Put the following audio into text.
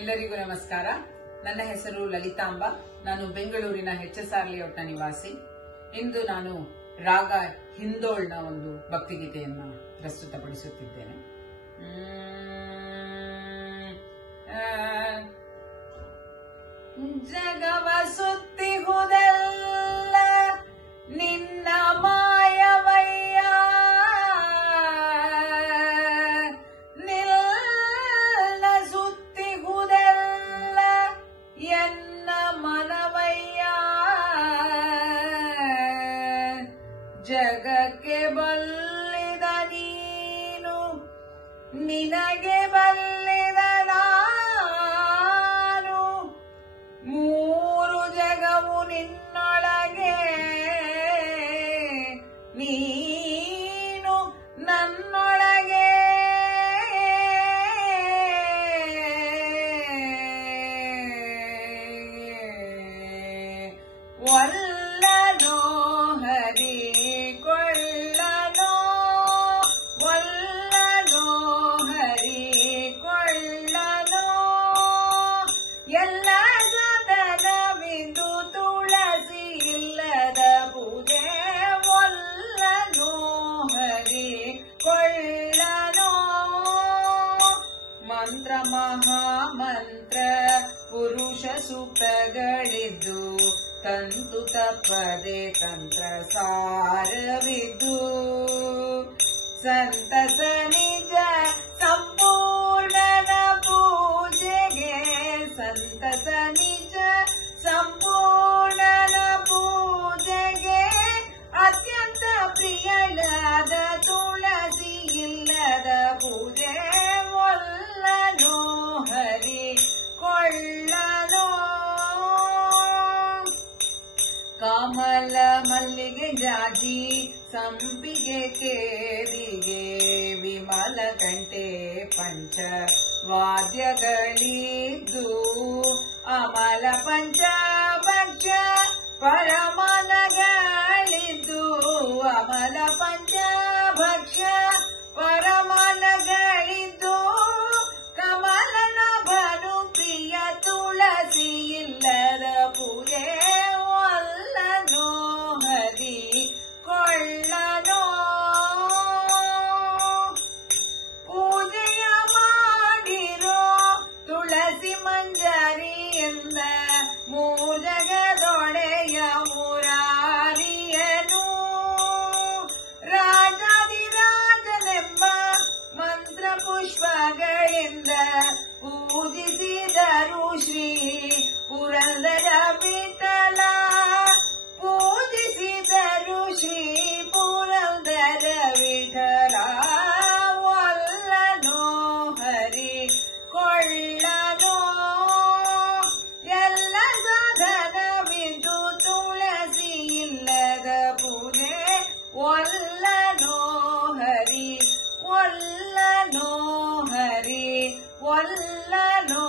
ಎಲ್ಲರಿಗೂ ನಮಸ್ಕಾರ. ನನ್ನ ಹೆಸರು ಲಲಿತಾಂಬಾ. ನಾನು ಬೆಂಗಳೂರಿನ HSR ಲೇಔಟ್ನ ನಿವಾಸಿ. ಇಂದು ನಾನು ರಾಗ ಹಿಂದೋಳ್ನ ಒಂದು ಭಕ್ತಿಗೀತೆಯನ್ನು ಪ್ರಸ್ತುತಪಡಿಸುತ್ತಿದ್ದೇನೆ. ಜಗವ ಸುತ್ತಿಹುದಲ್ಲ ನಿನ್ನ ಮಾಯವಯ್ಯ, ನಿನ್ನ ಸುತ್ತಿಹುದಲ್ಲ ಎನ್ನ ಮನವಯ್ಯ. ಜಗಕ್ಕೆ ಬಲ್ಲಿದ ನೀನು, ನಿನಗೆ ಬಲ್ಲಿದ ನಾನು, ಮೂರು ಜಗವು ನಿನ್ನೊಳಗೆ, ನೀನು ನನ್ನೊಳಗೆ. ಒಲ್ಲನೋ ಹರಿ ಕೊಳ್ಳನೋ, ಒಲ್ಲನೋ ಹರಿ ಕೊಳ್ಳನೋ, ಎಲ್ಲ ಸದನವಿಂದು ತುಳಸಿ ಇಲ್ಲದ ಪೂಜೆ. ಒಲ್ಲನೋ ಹರಿ ಕೊಳ್ಳನೋ, ಮಂತ್ರ ಮಹಾಮಂತ್ರ ಪುರುಷ ಸೂಕ್ತಗಳಿದ್ದು, ತಂತು ತಪ್ಪದೆ ತಂತ್ರ ಸಾರವಿದ್ದು, ಸಂತಸ ನಿಜ ಸಂಪೂರ್ಣನ ಪೂಜೆಗೆ, ಸಂತಸ ನಿಜ ಸಂಪೂರ್ಣನ ಪೂಜೆಗೆ, ಅತ್ಯಂತ ಪ್ರಿಯಳಾದ ತುಳಸಿ ಇಲ್ಲದ ಪೂಜೆ. ಒಲ್ಲನೋ ಹರಿ ಕೊಳ್ಳನೋ, ಕಮಲ ಮಲ್ಲಿಗೆ ಜಾಜಿ ಸಂಪಿಗೆ ಕೇರಿಗೆ, ವಿಮಲ ಕಂಠೆ ಪಂಚ ವಾದ್ಯಗಳಿದ್ದು, ಅಮಲ ಪಂಚಭಕ್ಷ ಪರಮನಗಳಿದ್ದು, ಅಮಲ ಪಂಚಭಕ್ಷ ಪರಮನಗಳಿದ್ದು, ಕಮಲನ ಬನು ಪ್ರಿಯ ತುಳಸಿ ಇಲ್ಲದ ಪೂಜೆ. ಒಲ್ಲನೋ ಹರಿ ಕೊಳ್ಳನೋ, ಪೂಜೆಯ ಮಾಡಿರೋ ತುಳಸಿ ಮಂಜರಿಯಿಂದ, ಮೂಜಗದೊಡೆಯ ಮುರಾರಿಯನು, ರಾಜಾದಿರಾಜನೆಂಬ ಮಂತ್ರ ಪುಷ್ಪಗಳಿಂದ ಪೂಜಿಸಿದರು ಶ್ರೀ ಪುರಂದರ ವಿಠಲ, ಪೂಜಿಸಿದರು ಶ್ರೀ ಪುರಂದರ ವಿಠಲ. ಒಲ್ಲನೋ ಹರಿ ಕೊಳ್ಳನೋ, ಎಲ್ಲ ಸಾಧನವಿದ್ದು ತುಳಸಿ ಇಲ್ಲದ ಪೂಜೆ. ಒಲ್ಲನೋ ಹರಿ, ಒಲ್ಲನೋ ಹರಿ, ಒಲ್ಲನೋ